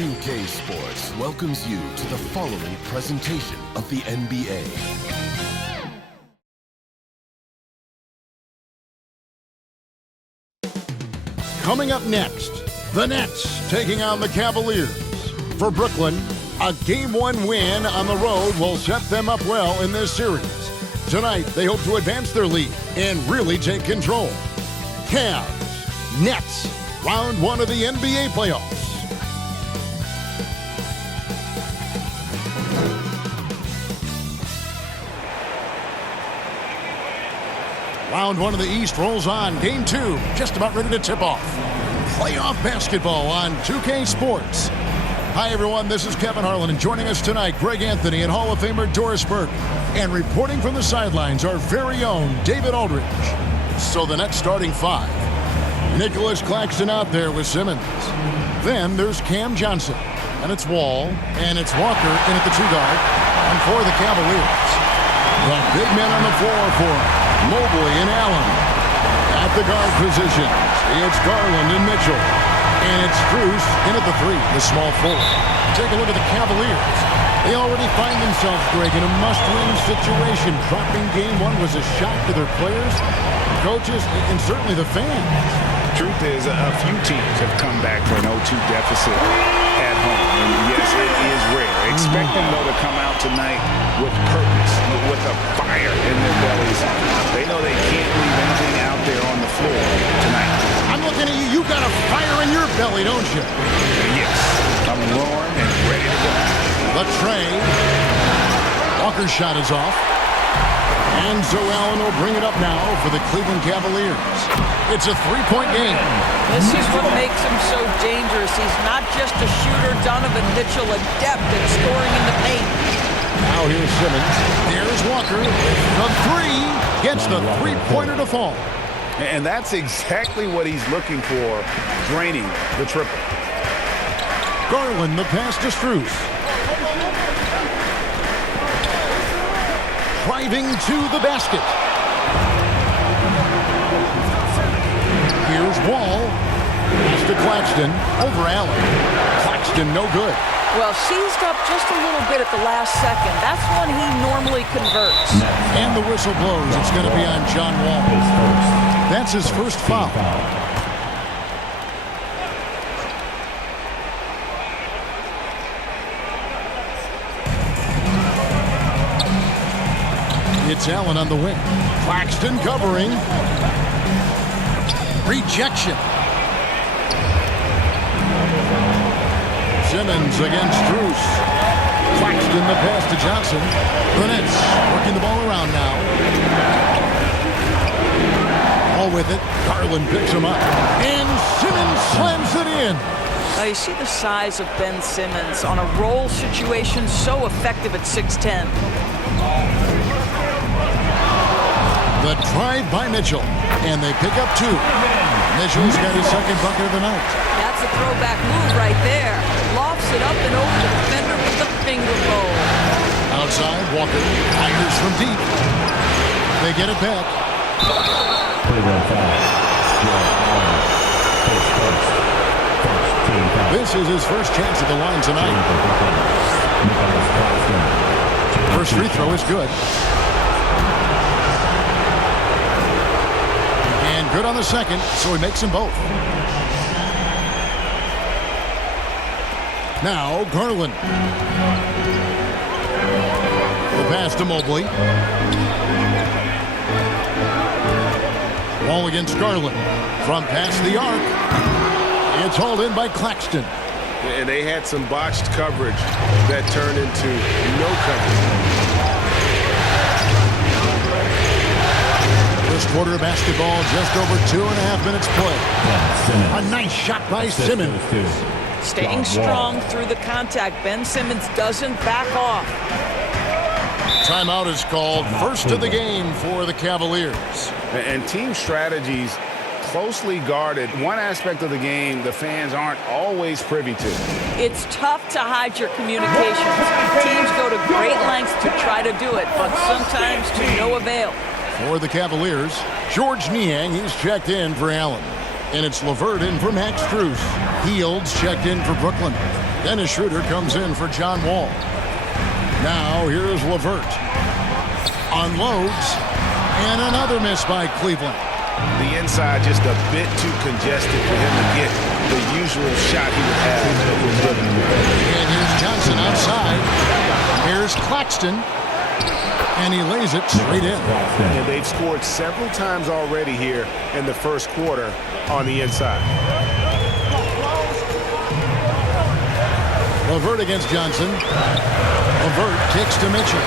2K Sports welcomes you to the following presentation of the NBA. Coming up next, the Nets taking on the Cavaliers. For Brooklyn, a Game 1 win on the road will set them up well in this series. Tonight, they hope to advance their lead and really take control. Cavs, Nets, round 1 of the NBA playoffs. Round 1 of the East rolls on. Game 2 just about ready to tip off. Playoff basketball on 2K Sports. Hi, everyone. This is Kevin Harlan, and joining us tonight, Greg Anthony and Hall of Famer Doris Burke. And reporting from the sidelines, our very own David Aldridge. So the Nets starting 5. Nicholas Claxton out there with Simmons. Then there's Cam Johnson. And it's Wall. And it's Walker in at the 2-guard. And for the Cavaliers, the big men on the floor for Mobley and Allen. At the guard positions, it's Garland and Mitchell. And it's Strus in at the 3, the small forward. Take a look at the Cavaliers. They already find themselves, Greg, in a must-win situation. Dropping Game 1 was a shock to their players, coaches, and certainly the fans. Truth is, a few teams have come back for an 0-2 deficit at home. And yes, it is rare. Expect them, though, to come out tonight with purpose, with a fire in their bellies. They know they can't leave anything out there on the floor tonight. I'm looking at you. You got a fire in your belly, don't you? Yes. I'm roaring and ready to go. The tray. Walker's shot is off. And Zoe Allen will bring it up now for the Cleveland Cavaliers. It's a 3-point game. This is what makes him so dangerous. He's not just a shooter. Donovan Mitchell, adept at scoring in the paint. Now here's Simmons. There's Walker. The 3 gets the three-pointer to fall. And that's exactly what he's looking for, draining the triple. Garland, the pass to Strus. Driving to the basket. Here's Wall. Pass to Claxton. Over Allen. Claxton, no good. Well, seized up just a little bit at the last second. That's when he normally converts. And the whistle blows. It's going to be on John Wall. That's his first foul. It's Allen on the wing. Claxton covering. Rejection. Simmons against Strus. Claxton the pass to Johnson. The Nets working the ball around now. All with it. Garland picks him up. And Simmons slams it in. Now you see the size of Ben Simmons on a roll situation, so effective at 6'10". The drive by Mitchell. And they pick up 2. Mitchell's got his second bucket of the night. That's a throwback move right there. Lofts it up and over the defender with the finger roll. Outside, Walker fires from deep. They get it back. This is his first chance at the line tonight. First free throw is good. And good on the second, so he makes them both. Now, Garland. The pass to Mobley. Wall against Garland. From past the arc. It's hauled in by Claxton. And they had some botched coverage that turned into no coverage. First quarter of basketball, just over 2.5 minutes play. A nice shot by Simmons. Staying strong through the contact. Ben Simmons doesn't back off. Timeout is called. First of the game for the Cavaliers. And team strategies closely guarded. One aspect of the game the fans aren't always privy to. It's tough to hide your communications. Teams go to great lengths to try to do it, but sometimes to no avail. For the Cavaliers, George Niang, he's checked in for Allen. And it's LeVert in for Max Strus. Fields checked in for Brooklyn. Dennis Schroeder comes in for John Wall. Now here's LeVert. Unloads. And another miss by Cleveland. The inside just a bit too congested for him to get the usual shot he would have if it was given. And here's Johnson outside. Here's Claxton. And he lays it straight in. And they've scored several times already here in the first quarter on the inside. LeVert against Johnson. LeVert kicks to Mitchell.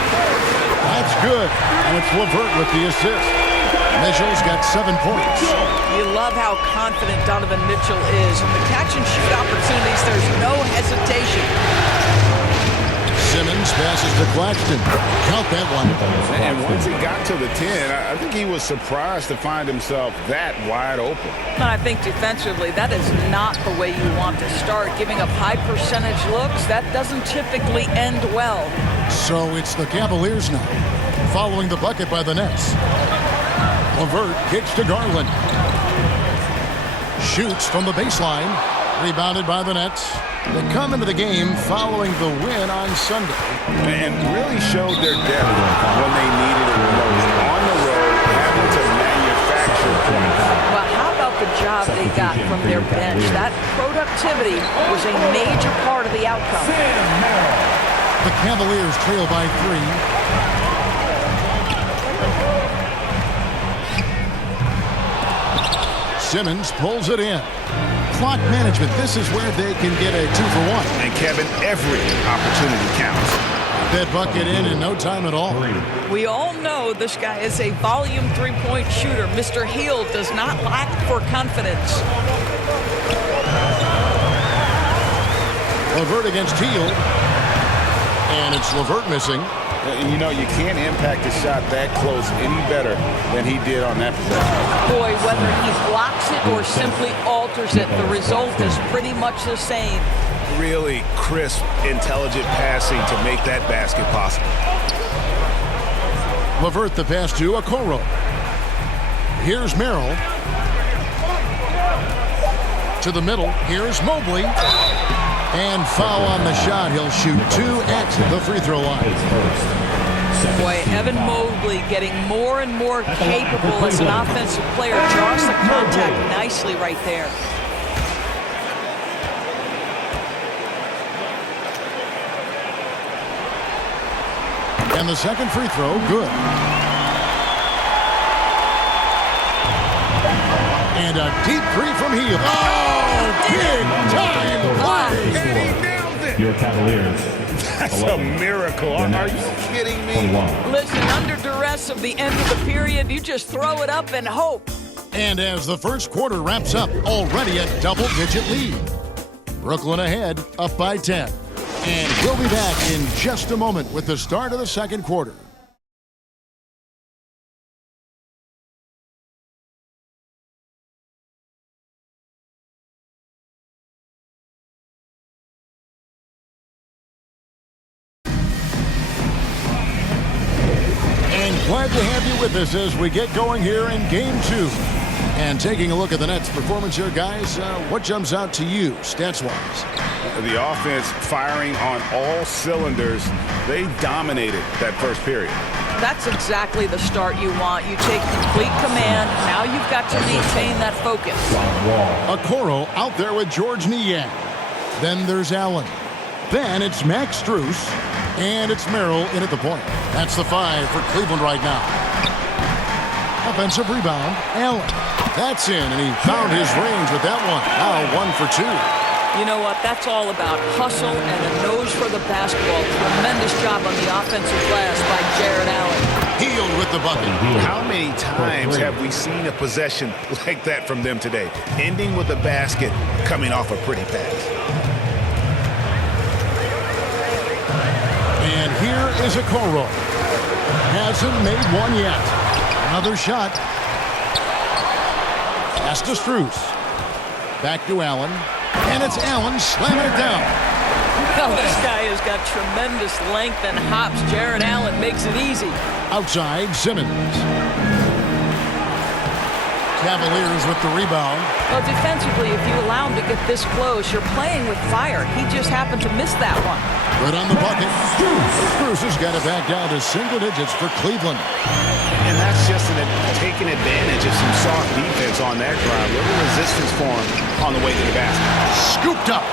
That's good. And it's LeVert with the assist. Mitchell's got 7 points. You love how confident Donovan Mitchell is. On the catch-and-shoot opportunities, there's no hesitation. Simmons passes to Claxton. Count that one. And once he got to the 10, I think he was surprised to find himself that wide open. And I think defensively, that is not the way you want to start. Giving up high percentage looks, that doesn't typically end well. So it's the Cavaliers now, following the bucket by the Nets. LeVert kicks to Garland. Shoots from the baseline. Rebounded by the Nets. They come into the game following the win on Sunday. And really showed their depth when they needed it most. On the road, having to manufacture points. Well, how about the job they got from their bench? That productivity was a major part of the outcome. The Cavaliers trail by 3. Simmons pulls it in. Clock management. This is where they can get a 2-for-1. And Kevin, every opportunity counts. That bucket in no time at all. We all know this guy is a volume three-point shooter. Mr. Hield does not lack for confidence. LeVert against Hield. And it's LeVert missing. You know, you can't impact a shot that close any better than he did on that possession. Boy, whether he blocks it or simply alters it, the result is pretty much the same. Really crisp, intelligent passing to make that basket possible. LeVert the pass to Okoro. Here's Merrill. To the middle. Here's Mobley. And foul on the shot. He'll shoot 2 at the free throw line. Boy, Evan Mobley getting more and more capable as an offensive player. Draws the contact nicely right there. And the second free throw, good. And a deep three from Hield. Oh, big time play. And he nailed it. Your Cavaliers. That's a miracle. Are you kidding me? Listen, under duress of the end of the period, you just throw it up and hope. And as the first quarter wraps up, already a double-digit lead. Brooklyn ahead, up by 10. And we'll be back in just a moment with the start of the second quarter. Glad to have you with us as we get going here in Game 2. And taking a look at the Nets' performance here, guys, what jumps out to you, stats-wise? The offense firing on all cylinders. They dominated that first period. That's exactly the start you want. You take complete command. Now you've got to maintain that focus. Okoro out there with George Niang. Then there's Allen. Then it's Max Strus. And it's Merrill in at the point. That's the 5 for Cleveland right now. Offensive rebound, Allen. That's in, and he found his range with that one. Now 1 for 2. You know what? That's all about hustle and a nose for the basketball. Tremendous job on the offensive glass by Jarrett Allen. Hield with the bucket. How many times have we seen a possession like that from them today? Ending with a basket, coming off a pretty pass. And here is Okoro. Hasn't made one yet. Another shot. Pass to Strus. Back to Allen. And it's Allen slamming it down. Well, this guy has got tremendous length and hops. Jarrett Allen makes it easy. Outside, Simmons. Cavaliers with the rebound. Well, defensively, if you allow him to get this close, you're playing with fire. He just happened to miss that one. Good on the bucket. Strus has got it back down to single digits for Cleveland. And that's just taking advantage of some soft defense on that drive. Little resistance for him on the way to the basket. Scooped up.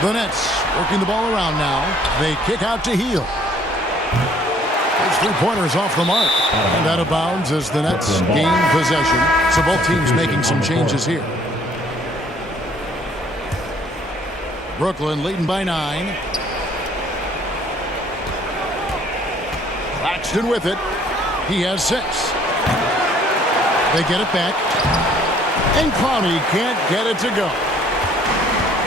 The Nets working the ball around now. They kick out to Hield. His three-pointers off the mark. And out of bounds as the Nets gain possession. So both teams making some changes here. Brooklyn leading by 9. Claxton with it. He has 6. They get it back. And Clowney can't get it to go.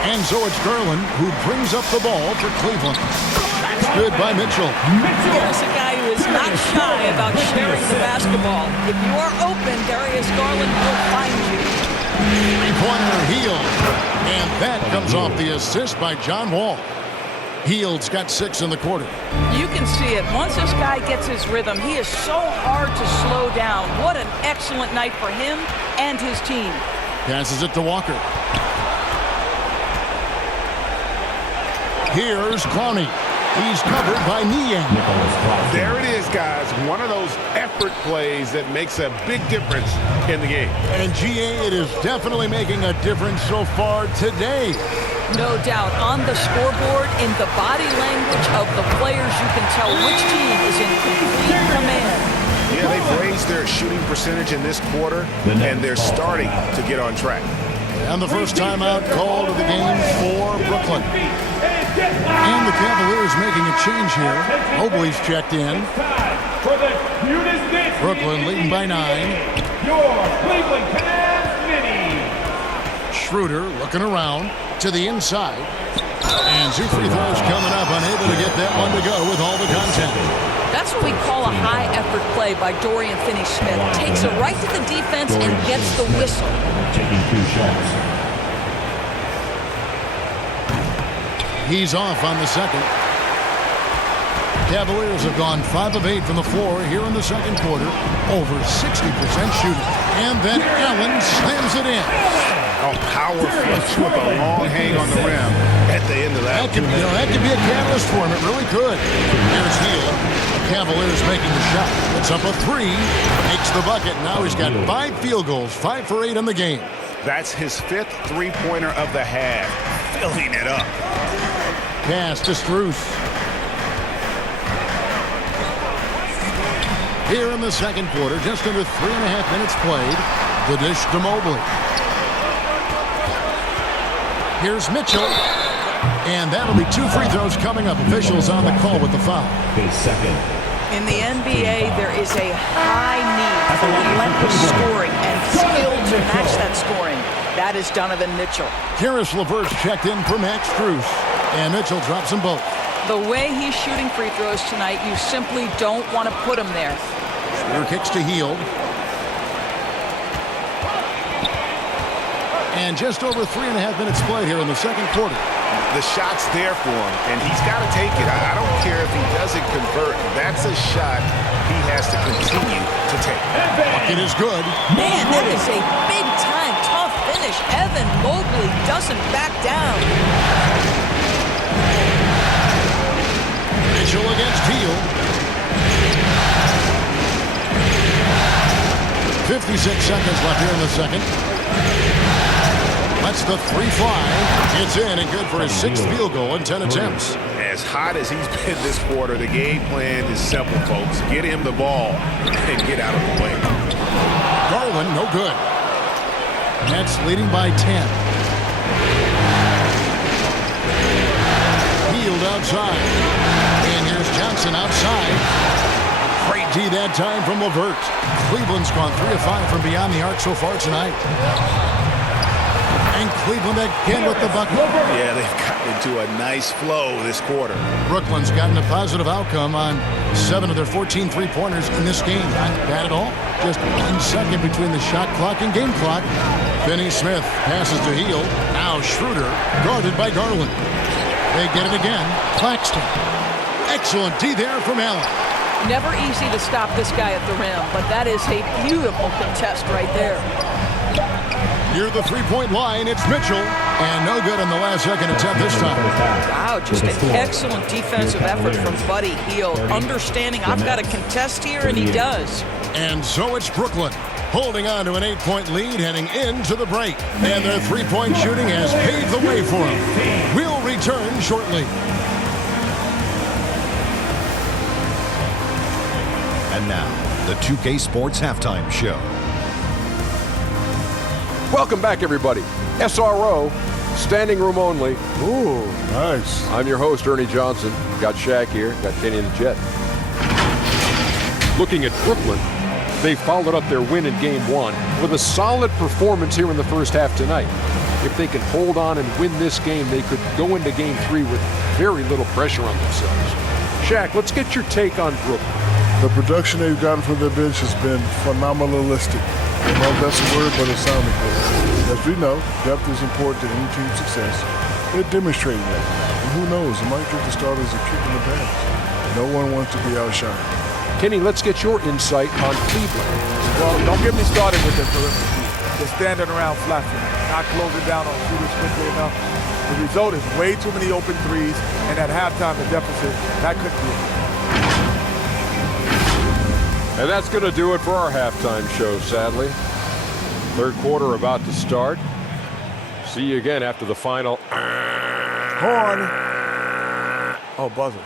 And so it's Garland who brings up the ball for Cleveland. That's good by Mitchell. Here's a guy who is not shy about sharing the basketball. If you are open, Darius Garland will find you. Three-pointer Hield. And that comes off the assist by John Wall. Hield's got 6 in the quarter. You can see it. Once this guy gets his rhythm, he is so hard to slow down. What an excellent night for him and his team. Passes it to Walker. Here's Clowney. He's covered by Niang. There it is, guys. One of those effort plays that makes a big difference in the game. And GA, it is definitely making a difference so far today. No doubt. On the scoreboard, in the body language of the players, you can tell which team is in complete command. Yeah, they've raised their shooting percentage in this quarter, and they're starting to get on track. And the first timeout called of the game for Brooklyn. And the Cavaliers making a change here. Mobley's checked in. Brooklyn leading by 9. Schroeder looking around to the inside. And 2 free throws coming up, unable to get that one to go with all the content. That's what we call a high-effort play by Dorian Finney-Smith. Takes it right to the defense and gets the whistle. Taking 2 shots. He's off on the second. Cavaliers have gone 5 of 8 from the floor here in the second quarter. Over 60% shooting. And then Allen slams it in. Oh, power flush with a long hang on the rim at the end of that. That could be a catalyst for him. It really could. Here's Hield. Cavaliers making the shot. It's up a 3. Makes the bucket. Now he's got 5 field goals. 5 for 8 in the game. That's his 5th three-pointer of the half. Filling it up. Pass to Strus. Here in the second quarter, just under 3.5 minutes played. The dish to Mobley. Here's Mitchell. And that'll be 2 free throws coming up. Officials on the call with the foul. His second. In the NBA, there is a high need for relentless scoring and skill to match that scoring. That is Donovan Mitchell. Karis LeVert's checked in for Max Strus. And Mitchell drops them both. The way he's shooting free throws tonight, you simply don't want to put him there. Schroeder kicks to Hield. And just over 3.5 minutes played here in the second quarter. The shot's there for him, and he's got to take it. I don't care if he doesn't convert. That's a shot he has to continue to take. Bucket is good. Man, that is a big-time tough finish. Evan Mobley doesn't back down. Mitchell against Hield. 56 seconds left here in the second. Lets the 3 fly. It's in and good for his 6th field goal in 10 attempts. As hot as he's been this quarter, the game plan is simple, folks. Get him the ball and get out of the way. Garland, no good. Nets leading by 10. Hield outside. And here's Johnson outside. Great D that time from LeVert. Cleveland's gone 3 of 5 from beyond the arc so far tonight. And Cleveland again with the bucket. Yeah, they've gotten into a nice flow this quarter. Brooklyn's gotten a positive outcome on 7 of their 14 three-pointers in this game. Not bad at all. Just 1 second between the shot clock and game clock. Finney-Smith passes to Hield. Now Schroeder, guarded by Garland. They get it again. Claxton. Excellent D there from Allen. Never easy to stop this guy at the rim, but that is a beautiful contest right there. Near the three-point line, it's Mitchell. And no good on the last second attempt this time. Wow, just an excellent defensive effort from Buddy Hield. Understanding I've got to contest here, and he does. And so it's Brooklyn, holding on to an 8-point lead heading into the break. And their three-point shooting has paved the way for them. We'll return shortly. And now, the 2K Sports Halftime Show. Welcome back, everybody. SRO, standing room only. Ooh, nice. I'm your host, Ernie Johnson. Got Shaq here, got Kenny and the Jet. Looking at Brooklyn, they followed up their win in Game 1 with a solid performance here in the first half tonight. If they can hold on and win this game, they could go into Game 3 with very little pressure on themselves. Shaq, let's get your take on Brooklyn. The production they've gotten from their bench has been phenomenalistic. I don't know if that's a word, but it sounded good. As we know, depth is important to any team's success. They're demonstrating that. And who knows, it might give the starters a kick in the pants. No one wants to be outshined. Kenny, let's get your insight on Cleveland. Well, don't get me started with their perimeter. They're standing around flat-footed, not closing down on shooters quickly enough. The result is way too many open threes, and at halftime, the deficit, that could be it. And that's going to do it for our halftime show, sadly. Third quarter about to start. See you again after the final. Horn. Oh, buzzer.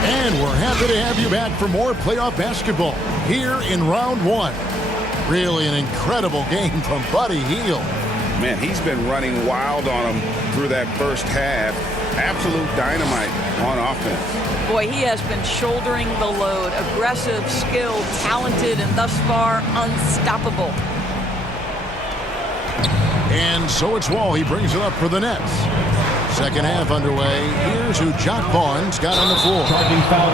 And we're happy to have you back for more playoff basketball here in round 1. Really an incredible game from Buddy Hield. Man, he's been running wild on him through that first half. Absolute dynamite on offense. Boy, he has been shouldering the load. Aggressive, skilled, talented, and thus far unstoppable. And so it's Wall. He brings it up for the Nets. Second half underway. Here's who Jock Vaughn's got on the floor.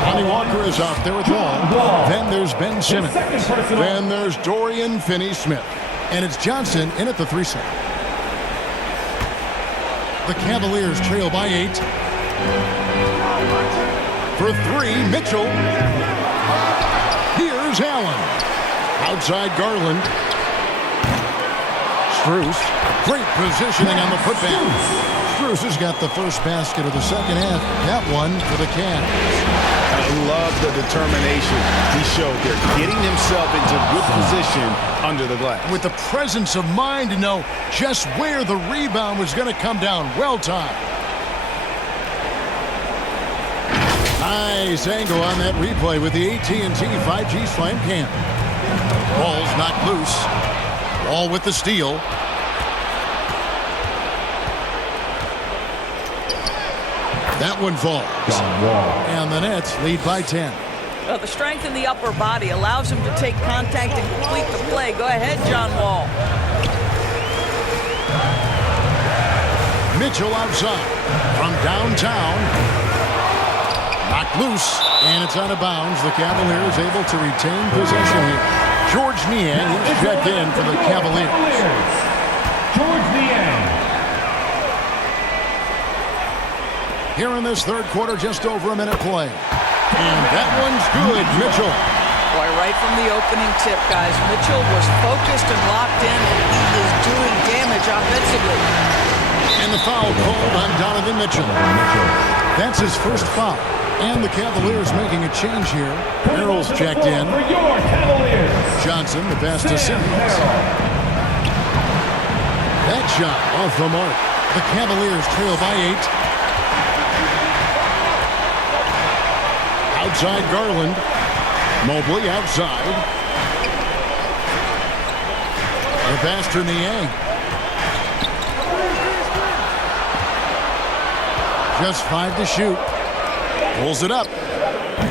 Lonnie Walker is out there with Wall. Then there's Ben Simmons. Then there's Dorian Finney-Smith. And it's Johnson in at the 3-set. The Cavaliers trail by 8. For 3, Mitchell. Here's Allen. Outside Garland. Strus. Great positioning on the putback. Strus has got the first basket of the second half. That one for the Cavs. I love the determination he showed there, getting himself into good position under the glass. With the presence of mind to know just where the rebound was going to come down. Well timed. Nice angle on that replay with the AT&T 5G Slam Cam. Ball's knocked loose. Wall with the steal. That one falls. And the Nets lead by 10. Well, the strength in the upper body allows him to take contact and complete the play. Go ahead, John Wall. Mitchell outside from downtown. Knocked loose, and it's out of bounds. The Cavaliers able to retain possession here. George Niang is checked in for the Cavaliers. George Niang. Here in this third quarter, just over a minute play. And that one's good, Mitchell. Boy, right from the opening tip, guys, Mitchell was focused and locked in, and he is doing damage offensively. And the foul called on Donovan Mitchell. That's his first foul. And the Cavaliers making a change here. Merrill's checked in. Johnson, the pass to Simmons. That shot off the mark. The Cavaliers trail by 8. Outside Garland. Mobley outside. The pass to Niang. Just 5 to shoot. Pulls it up.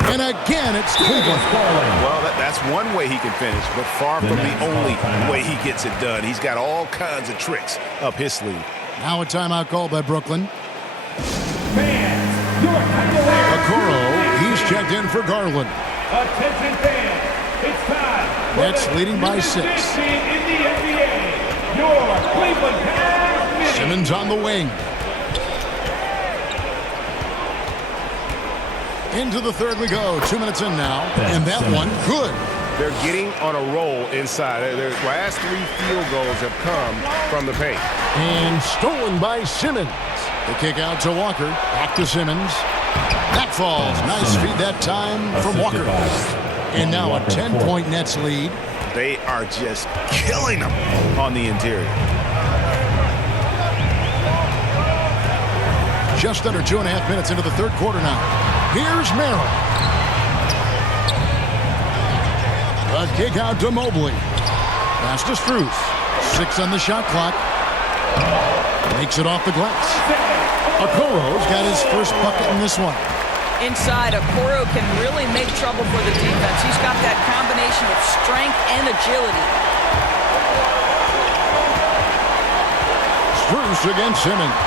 And again, it's Cleveland. Well, that's one way he can finish, but far from the only way he gets it done. He's got all kinds of tricks up his sleeve. Now a timeout called by Brooklyn. Okoro, he's checked in for Garland. Attention fans, it's time. Nets leading by 6. In the NBA, your Cleveland Cavaliers. Simmons on the wing. Into the third we go. 2 minutes in now. And that one, good. They're getting on a roll inside. Their last 3 field goals have come from the paint. And stolen by Simmons. The kick out to Walker. Back to Simmons. That falls. Nice feed that time from Walker. And now a 10-point Nets lead. They are just killing them on the interior. Just under 2.5 minutes into the third quarter now. Here's Merrill. A kick out to Mobley. Pass to Strus. 6 on the shot clock. Makes it off the glass. Okoro's got his first bucket in this one. Inside, Okoro can really make trouble for the defense. He's got that combination of strength and agility. Strus against Simmons.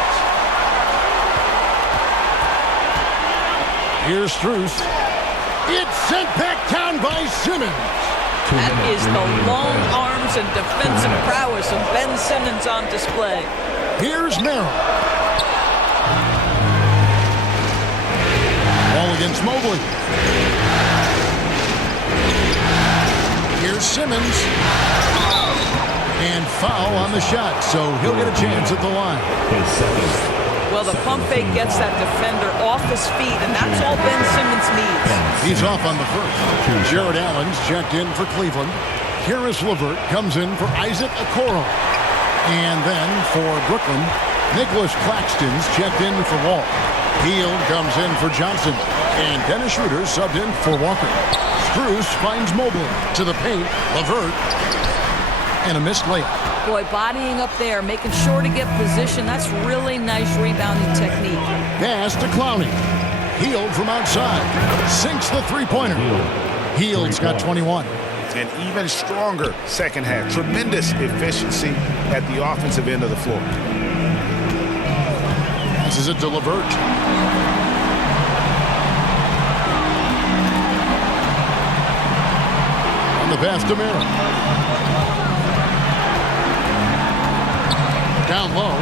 Here's Strus. It's sent back down by Simmons. That is the long arms and defensive prowess of Ben Simmons on display. Here's Merrill. Ball against Mobley. Here's Simmons. And foul on the shot, so he'll get a chance at the line. Well, the pump fake gets that defender off his feet, and that's all Ben Simmons needs. He's off on the first. Jared Allen's checked in for Cleveland. Karis LeVert comes in for Isaac Okoro. And then for Brooklyn, Nicholas Claxton's checked in for Wall. Hield comes in for Johnson. And Dennis Schroeder subbed in for Walker. Strus finds Mobley to the paint. LeVert. And a missed layup. Boy, bodying up there, making sure to get position. That's really nice rebounding technique. Pass to Clowney. Hield from outside. Sinks the three-pointer. Hield's got 21. An even stronger second half. Tremendous efficiency at the offensive end of the floor. Passes it to LeVert. On the pass to Merrill. Down low.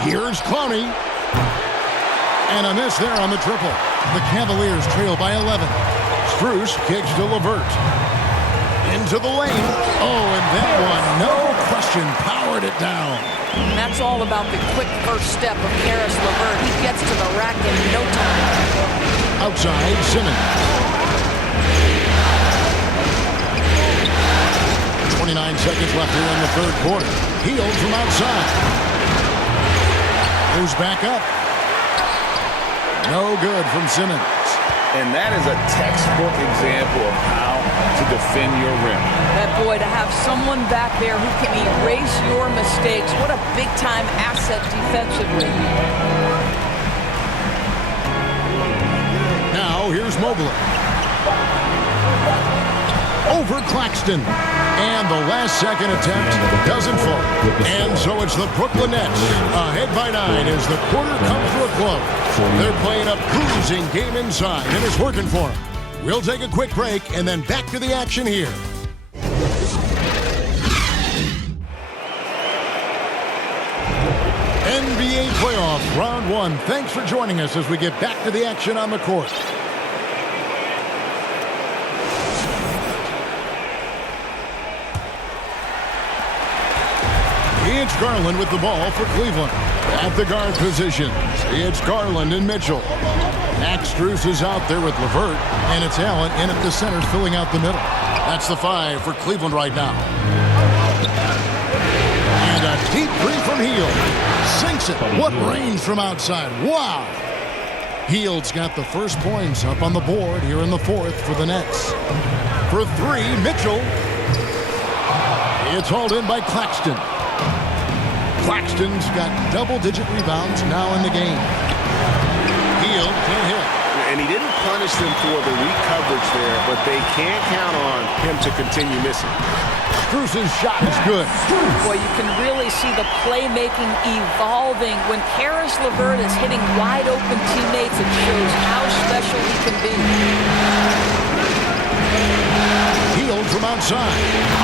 Here's Clowney. And a miss there on the triple. The Cavaliers trail by 11. Strus kicks to LeVert. Into the lane. Oh, and that one, no question, powered it down. And that's all about the quick first step of Karis LeVert. He gets to the rack in no time. Outside, Simmons. 29 seconds left here in the third quarter. Hield from outside. Goes back up. No good from Simmons. And that is a textbook example of how to defend your rim. That boy, to have someone back there who can erase your mistakes, what a big-time asset defensively. Now here's Mobley. Over Claxton. And the last second attempt doesn't fall. And so it's the Brooklyn Nets ahead by 9 as the quarter comes to a close. They're playing a cruising game inside, and it's working for them. We'll take a quick break and then back to the action here. NBA playoff round 1. Thanks for joining us as we get back to the action on the court. It's Garland with the ball for Cleveland. At the guard positions, it's Garland and Mitchell. Max Strus is out there with LeVert, and it's Allen in at the center filling out the middle. That's the 5 for Cleveland right now. And a deep three from Hield. Sinks it. What range from outside. Wow. Hield's got the first points up on the board here in the fourth for the Nets. For 3, Mitchell. It's hauled in by Claxton. Claxton's got double-digit rebounds now in the game. Hield can't hit. And he didn't punish them for the weak coverage there, but they can't count on him to continue missing. Strus's shot is good. Boy, you can really see the playmaking evolving. When Karis LeVert is hitting wide open teammates, it shows how special he can be. Hield from outside.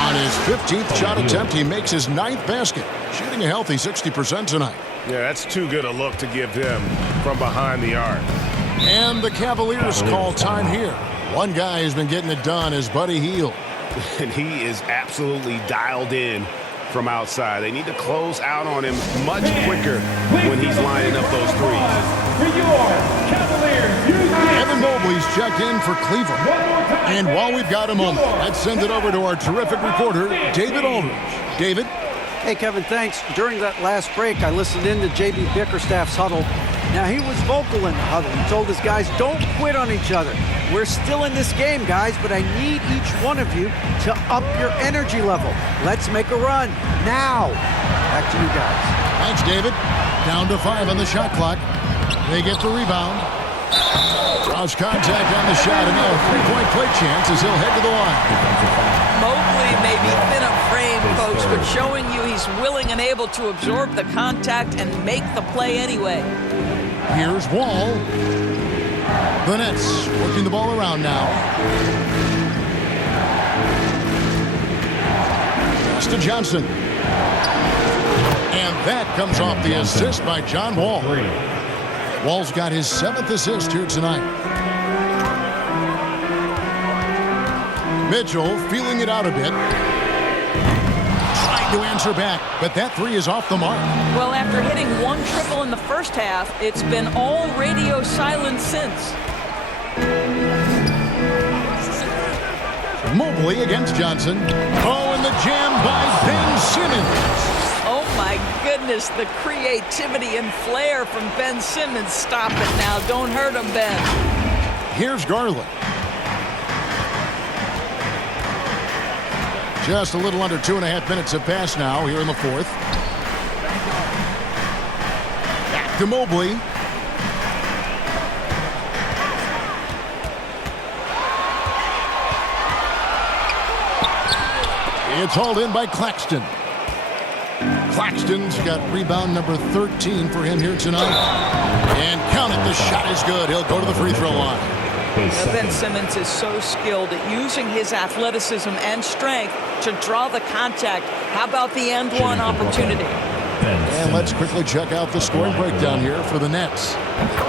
On his 15th shot attempt, he makes his 9th basket. Shooting a healthy 60% tonight. Yeah, that's too good a look to give him from behind the arc. And the Cavaliers call time here. One guy who's been getting it done is Buddy Hield. And he is absolutely dialed in from outside. They need to close out on him much quicker when he's lining up those threes. For your Cavaliers, Evan Mobley's checked in for Cleveland. And while we've got a moment, let's send it over to our terrific reporter, David Aldridge. David? Hey, Kevin, thanks. During that last break, I listened in to J.B. Bickerstaff's huddle. Now, he was vocal in the huddle. He told his guys, don't quit on each other. We're still in this game, guys, but I need each one of you to up your energy level. Let's make a run now. Back to you guys. Thanks, David. Down to 5 on the shot clock. They get the rebound. Draws contact on the shot, and now a three-point play chance as he'll head to the line. Mobley may be thin of frame, folks, but showing you he's willing and able to absorb the contact and make the play anyway. Here's Wall. The Nets working the ball around now. Pass to Johnson. And that comes off the assist by John Wall. Wall's got his 7th assist here tonight. Mitchell feeling it out a bit. Trying to answer back, but that three is off the mark. Well, after hitting one triple in the first half, it's been all radio silence since. Mobley against Johnson. Oh, and the jam by Ben Simmons. Oh, my goodness, the creativity and flair from Ben Simmons. Stop it now. Don't hurt him, Ben. Here's Garland. Just a little under 2.5 minutes have passed now here in the 4th. Back to Mobley. It's hauled in by Claxton. Claxton's got rebound number 13 for him here tonight. And count it, the shot is good. He'll go to the free throw line. Ben Simmons is so skilled at using his athleticism and strength to draw the contact. How about the end one opportunity? And let's quickly check out the scoring breakdown here for the Nets.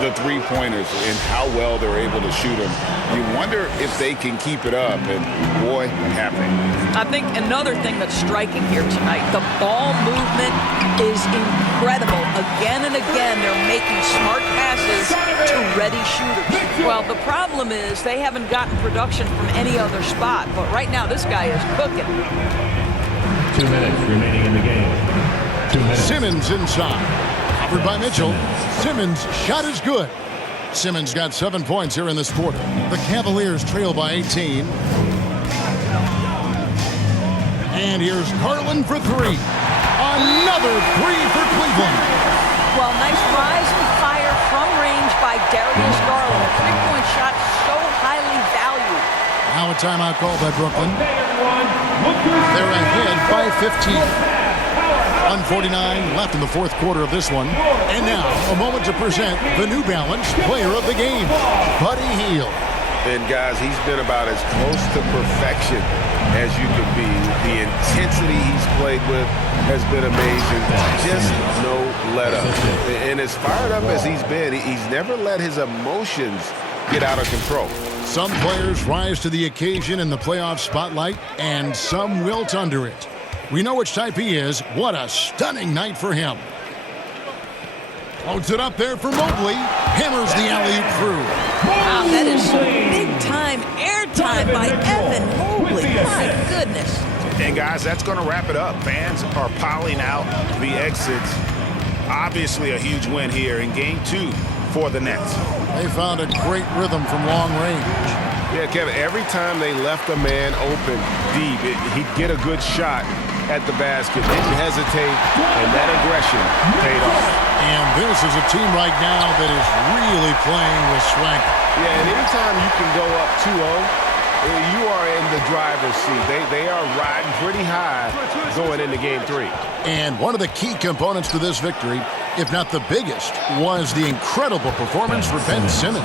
The three-pointers and how well they're able to shoot them. You wonder if they can keep it up, and boy, happening. I think another thing that's striking here tonight, the ball movement is incredible. Again and again, they're making smart passes to ready shooters. Well, the problem is they haven't gotten production from any other spot, but right now this guy is cooking. 2 minutes remaining in the game. 2 minutes. Simmons inside. Covered by Mitchell. Simmons' shot is good. Simmons got 7 points here in this quarter. The Cavaliers trail by 18. And here's Garland for 3. Another 3 for Cleveland. Well, nice rise and fire from range by Darius Garland. A three-point shot so highly valued. Now a timeout call by Brooklyn. They're ahead by 15. 1:49 left in the 4th quarter of this one. And now, a moment to present the New Balance Player of the Game, Buddy Hield. And guys, he's been about as close to perfection as you can be. The intensity he's played with has been amazing. Just no let up. And as fired up as he's been, he's never let his emotions get out of control. Some players rise to the occasion in the playoff spotlight, and some wilt under it. We know which type he is. What a stunning night for him. Loads it up there for Mobley. Hammers the alley-oop through. Wow, that is some big-time airtime by Evan Mobley. My goodness. And guys, that's going to wrap it up. Fans are piling out the exits. Obviously a huge win here in Game 2 for the Nets. They found a great rhythm from long range. Yeah, Kevin, every time they left a man open deep, he'd get a good shot at the basket, didn't hesitate, and that aggression paid off. And this is a team right now that is really playing with strength. Yeah, and anytime you can go up 2-0 You are in the driver's seat. They are riding pretty high going into Game 3. And one of the key components to this victory, if not the biggest, was the incredible performance for Ben Simmons.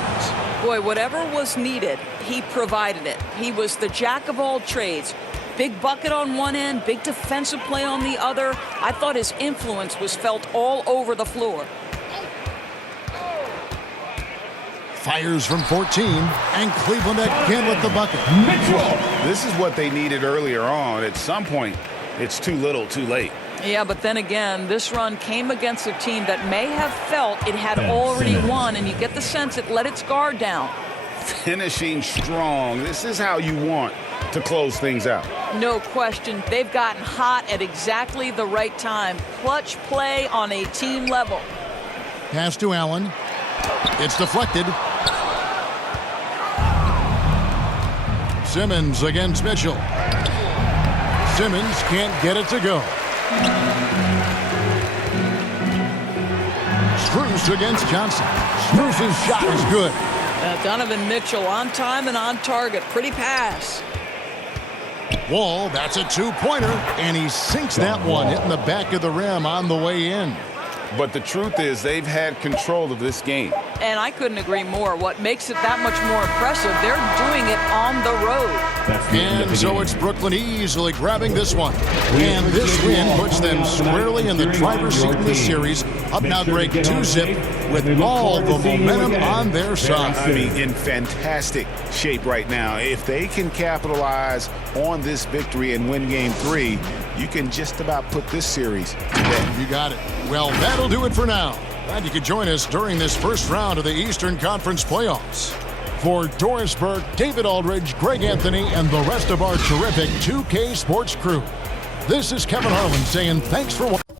Boy, whatever was needed, he provided it. He was the jack of all trades. Big bucket on one end, big defensive play on the other. I thought his influence was felt all over the floor. Fires from 14, and Cleveland again with the bucket. This is what they needed earlier on. At some point, it's too little, too late. Yeah, but then again, this run came against a team that may have felt it had already won, and you get the sense it let its guard down. Finishing strong. This is how you want to close things out. No question. They've gotten hot at exactly the right time. Clutch play on a team level. Pass to Allen. It's deflected. Simmons against Mitchell. Simmons can't get it to go. Strus against Johnson. Strus's shot is good. Donovan Mitchell on time and on target. Pretty pass. Wall, that's a two-pointer, and he sinks that one, hitting the back of the rim on the way in. But the truth is they've had control of this game. And I couldn't agree more. What makes it that much more impressive, they're doing it on the road. And so it's Brooklyn easily grabbing this one. And this win puts them squarely in the driver's seat in this series. Up now break 2-zip with all the momentum on their side. I mean, in fantastic shape right now. If they can capitalize on this victory and win Game 3, you can just about put this series to bed. You got it. Well, that'll do it for now. Glad you could join us during this first round of the Eastern Conference playoffs. For Doris Burke, David Aldridge, Greg Anthony, and the rest of our terrific 2K Sports crew, this is Kevin Harlan saying thanks for watching.